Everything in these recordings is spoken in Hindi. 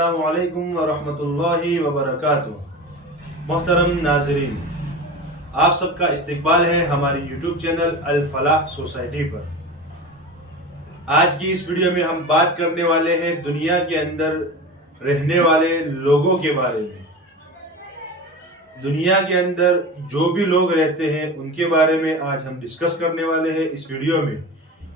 अस्सलामुअलैकुम वरहमतुल्लाहि वबरकातुहू। मोहतरम नाजरीन, आप सबका इस्तकबाल है हमारी यूट्यूब चैनल अल फलाह सोसाइटी पर। आज की इस वीडियो में हम बात करने वाले हैं दुनिया के अंदर रहने वाले लोगों के बारे में। दुनिया के अंदर जो भी लोग रहते हैं उनके बारे में आज हम डिस्कस करने वाले हैं इस वीडियो में।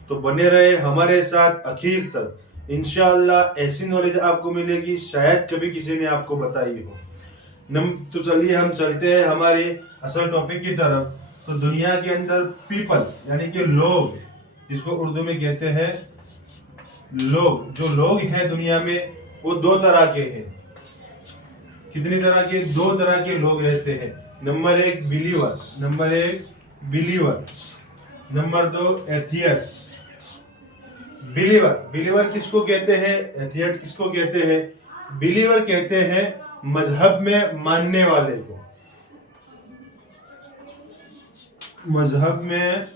तो बने रहे हमारे साथ आखिर तक, इंशाअल्लाह ऐसी नॉलेज आपको मिलेगी शायद कभी किसी ने आपको बताई हो। तो चलिए हम चलते हैं हमारे असल टॉपिक की तरफ। तो दुनिया के अंदर पीपल यानी कि लोग, जिसको उर्दू में कहते हैं लोग, जो लोग हैं दुनिया में वो दो तरह के हैं। कितनी तरह के? दो तरह के लोग रहते हैं। नंबर एक बिलीवर, नंबर दो एथियस्ट। बिलीवर किसको कहते हैं? एथियस्ट किसको कहते हैं? बिलीवर कहते हैं मजहब में मानने वाले को। मजहब में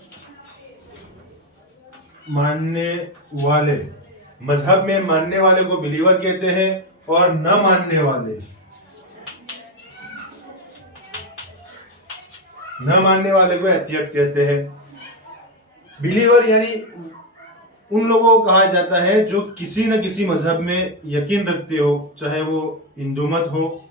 मानने वाले को बिलीवर कहते हैं और न मानने वाले को एथियस्ट कहते हैं। बिलीवर यानी उन लोगों को कहा जाता है जो किसी न किसी मजहब में यकीन रखते हो, चाहे वो हिंदू मत हो,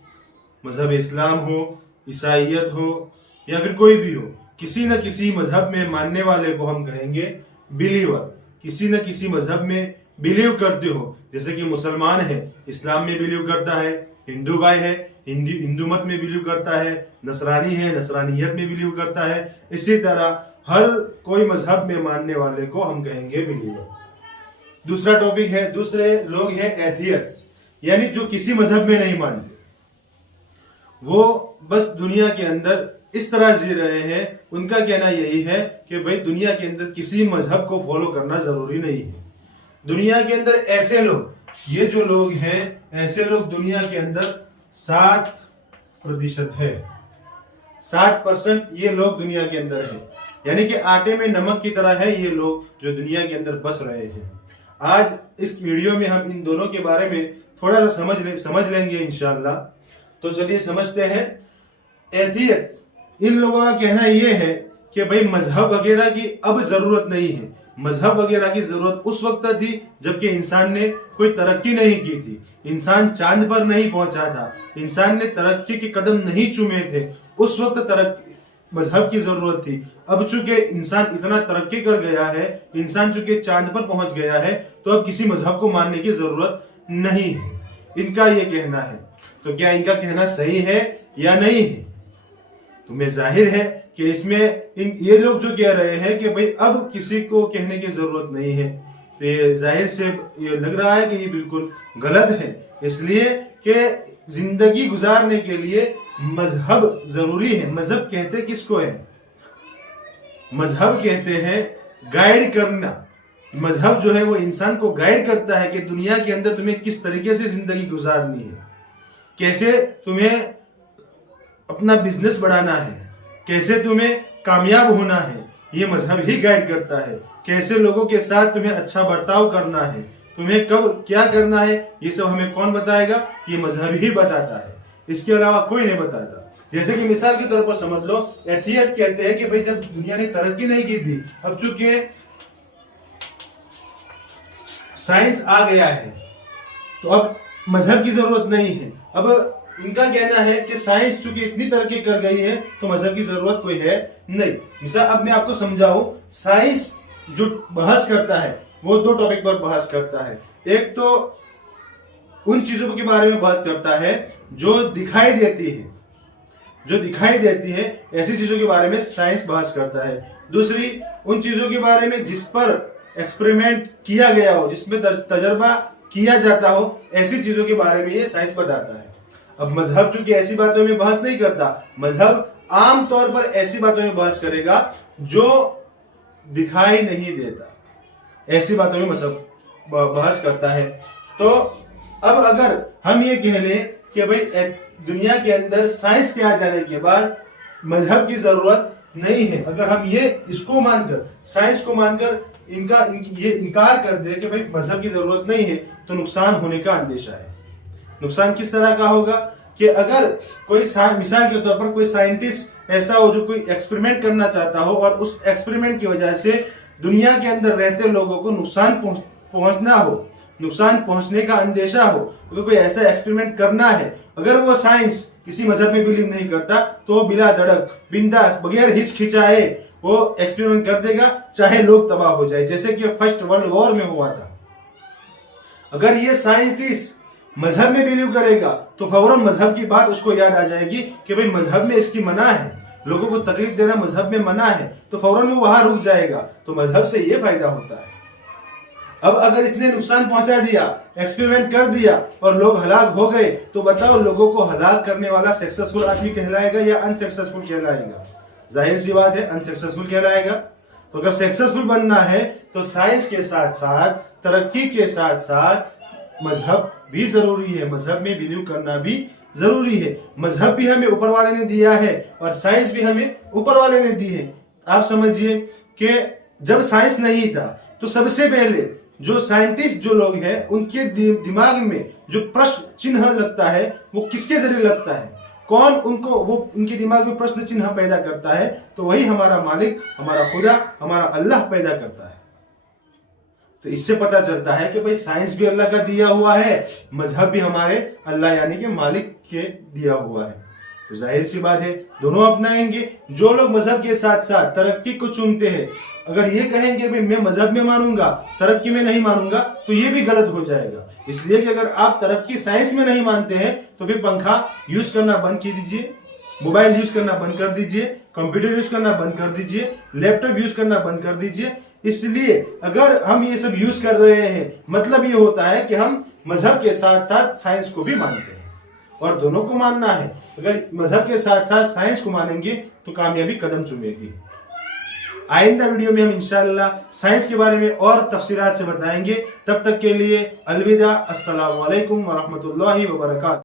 मजहब इस्लाम हो, ईसाईयत हो या फिर कोई भी हो। किसी न किसी मजहब में मानने वाले को हम कहेंगे बिलीवर। किसी न किसी मजहब में बिलीव करते हो, जैसे कि मुसलमान है इस्लाम में बिलीव करता है, हिंदू भाई है हिंदू मत में बिलीव करता है, नसरानी है नसरानियत में बिलीव करता है। इसी तरह हर कोई मजहब में मानने वाले को हम कहेंगे बिलीवर। दूसरा टॉपिक है, दूसरे लोग हैं एथियस्ट, यानी जो किसी मजहब में नहीं मानते, वो बस दुनिया के अंदर इस तरह जी रहे हैं। उनका कहना यही है कि भाई दुनिया के अंदर किसी मजहब को फॉलो करना जरूरी नहीं है। दुनिया के अंदर ऐसे लोग, ये जो लोग हैं ऐसे लोग दुनिया के अंदर 7% है। 7% ये लोग दुनिया के अंदर है, यानी कि आटे में नमक की तरह है ये लोग जो दुनिया के अंदर बस रहे हैं। आज इस वीडियो में हम इन दोनों के बारे में थोड़ा सा समझ लेंगे इंशाअल्लाह। तो चलिए समझते हैं। एथियस्ट, इन लोगों का कहना यह है कि भाई मजहब वगैरह की अब जरूरत नहीं है। मजहब वगैरह की जरूरत उस वक्त थी जबकि इंसान ने कोई तरक्की नहीं की थी, इंसान चांद पर नहीं पहुंचा था, इंसान ने तरक्की के कदम नहीं चूमे थे। उस वक्त मजहब की जरूरत थी। अब चूंकि इंसान इतना तरक्की कर गया है, इंसान चूंकि चांद पर पहुंच गया है, तो अब किसी मजहब को मानने की जरूरत नहीं है, इनका ये कहना है। तो क्या इनका कहना सही है या नहीं है? तुम्हें जाहिर है कि इसमें ये लोग जो कह रहे हैं कि भाई अब किसी को कहने की जरूरत नहीं है, तो ये जाहिर से ये लग रहा है कि ये बिल्कुल गलत है। इसलिए कि जिंदगी गुजारने के लिए मजहब जरूरी है। मजहब कहते किसको है? मजहब कहते हैं गाइड करना। मजहब जो है वो इंसान को गाइड करता है कि दुनिया के अंदर तुम्हें किस तरीके से जिंदगी गुजारनी है, कैसे तुम्हें अपना बिजनेस बढ़ाना है, कैसे तुम्हें कामयाब होना है, ये मजहब ही गाइड करता है। कैसे लोगों के साथ तुम्हें अच्छा बर्ताव करना है, तुम्हें कब क्या करना है, ये सब हमें कौन बताएगा? ये मजहब ही बताता है, इसके अलावा कोई नहीं बताता। जैसे कि मिसाल के तौर पर समझ लो, एथियस्ट कहते हैं कि भाई जब दुनिया ने तरक्की नहीं की थी, अब चूंकि साइंस आ गया है तो अब मजहब की जरूरत नहीं है। अब इनका कहना है कि साइंस चूंकि इतनी तरक्की कर गई है तो मजहब की जरूरत कोई है नहीं। मिसाल अब मैं आपको समझाऊं, साइंस जो बहस करता है वो दो टॉपिक पर बहस करता है। एक तो उन चीजों के बारे में बहस करता है जो दिखाई देती है, ऐसी चीजों के बारे में साइंस बहस करता है। दूसरी उन चीजों के बारे में जिस पर एक्सपेरिमेंट किया गया हो, जिसमें तजर्बा किया जाता हो, ऐसी चीजों के बारे में ये साइंस बताता है। अब मजहब चूंकि ऐसी बातों में बहस नहीं करता, मजहब आम तौर पर ऐसी बातों में बहस करेगा जो दिखाई नहीं देता, ऐसी बातों में मजहब बहस करता है। तो अब अगर हम ये कह लें कि भाई दुनिया के अंदर साइंस के आ जाने के बाद मजहब की जरूरत नहीं है, अगर हम ये इसको मानकर, साइंस को मानकर ये इनकार कर दे कि भाई मजहब की जरूरत नहीं है, तो नुकसान होने का अंदेशा है। नुकसान किस तरह का होगा कि अगर कोई मिसाल के तौर पर कोई साइंटिस्ट ऐसा हो जो कोई एक्सपेरिमेंट करना चाहता हो और उस एक्सपेरिमेंट की वजह से दुनिया के अंदर रहते लोगों को नुकसान पहुंचना हो, नुकसान पहुंचने का अंदेशा हो, अगर कोई ऐसा एक्सपेरिमेंट करना है, अगर वो साइंस किसी मजहब में बिलीव नहीं करता तो वो बिला धड़क बिंदास बगैर हिचकिचाए वो एक्सपेरिमेंट कर देगा, चाहे लोग तबाह हो जाए, जैसे कि फर्स्ट वर्ल्ड वॉर में हुआ था। अगर ये साइंटिस्ट मजहब में बिलीव करेगा तो फौरन मजहब की बात उसको याद आ जाएगी कि भाई मजहब में इसकी मना है, लोगों को तकलीफ देना मजहब में मना है, तो फौरन वो वहां रुक जाएगा। तो मजहब से ये फायदा होता है। अब अगर इसने नुकसान पहुंचा दिया, एक्सपेरिमेंट कर दिया और लोग हलाक हो गए, तो बताओ लोगों को हलाक करने वाला सक्सेसफुल आदमी कहलाएगा या अनसक्सेसफुल कहलाएगा? जाहिर सी बात है अनसक्सेसफुल कहलाएगा। तो अगर सक्सेसफुल बनना है तो साइंस के साथ साथ, तरक्की के साथ साथ मजहब भी जरूरी है, मजहब में बिलीव करना भी जरूरी है। मजहब भी हमें ऊपर वाले ने दिया है और साइंस भी हमें ऊपर वाले ने दी है। आप समझिए कि जब साइंस नहीं था तो सबसे पहले जो साइंटिस्ट जो लोग हैं उनके दिमाग में जो प्रश्न चिन्ह लगता है वो किसके जरिए लगता है? कौन उनको वो उनके दिमाग में प्रश्न चिन्ह पैदा करता है? तो वही हमारा मालिक, हमारा खुदा, हमारा अल्लाह पैदा करता है। तो इससे पता चलता है कि भाई साइंस भी अल्लाह का दिया हुआ है, मजहब भी हमारे अल्लाह यानी कि मालिक के दिया हुआ है। तो जाहिर सी बात है दोनों अपनाएंगे। जो लोग मजहब के साथ साथ तरक्की को चुनते हैं, अगर ये कहेंगे भाई मैं मजहब में मानूंगा, तरक्की में नहीं मानूंगा, तो ये भी गलत हो जाएगा। इसलिए कि अगर आप तरक्की साइंस में नहीं मानते हैं तो फिर पंखा यूज करना बंद कर दीजिए, मोबाइल यूज करना बंद कर दीजिए, कंप्यूटर यूज करना बंद कर दीजिए, लैपटॉप यूज करना बंद कर दीजिए। इसलिए अगर हम ये सब यूज कर रहे हैं मतलब ये होता है कि हम मजहब के साथ साथ साइंस को भी मानते हैं और दोनों को मानना है। अगर मजहब के साथ साथ साइंस को मानेंगे तो कामयाबी कदम चूमेगी। आइंदा वीडियो में हम इंशाअल्लाह साइंस के बारे में और तफसीलात से बताएंगे। तब तक के लिए अलविदा, अस्सलामु अलैकुम व रहमतुल्लाहि व बरकातहू।